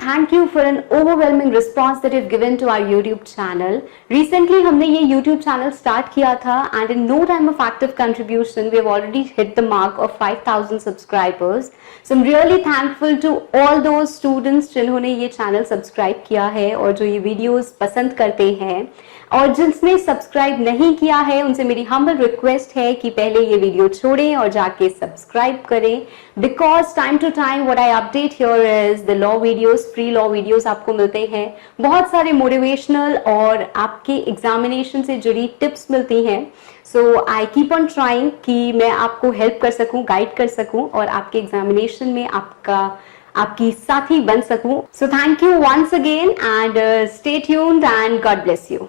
thank you for an overwhelming response that you've given to our YouTube channel. Recently हमने ये YouTube channel start किया था and in no time of active contribution we have already hit the mark of 5,000 subscribers. So I'm really thankful to all those students जिन्होंने ये channel subscribe किया है और जो ये videos पसंद करते हैं, और जिसने सब्सक्राइब नहीं किया है उनसे मेरी हम्बल रिक्वेस्ट है कि पहले ये वीडियो छोड़ें और जाके सब्सक्राइब करें, because time to time what I update here is the law videos, free law videos आपको मिलते हैं, बहुत सारे मोटिवेशनल और आपके एग्जामिनेशन से जुड़ी टिप्स मिलती हैं. सो आई कीप ऑन ट्राइंग कि मैं आपको हेल्प कर सकूं, गाइड कर सकूं और आपके एग्जामिनेशन में आपकी साथी बन सकूं. So thank you once again and stay tuned and god bless you.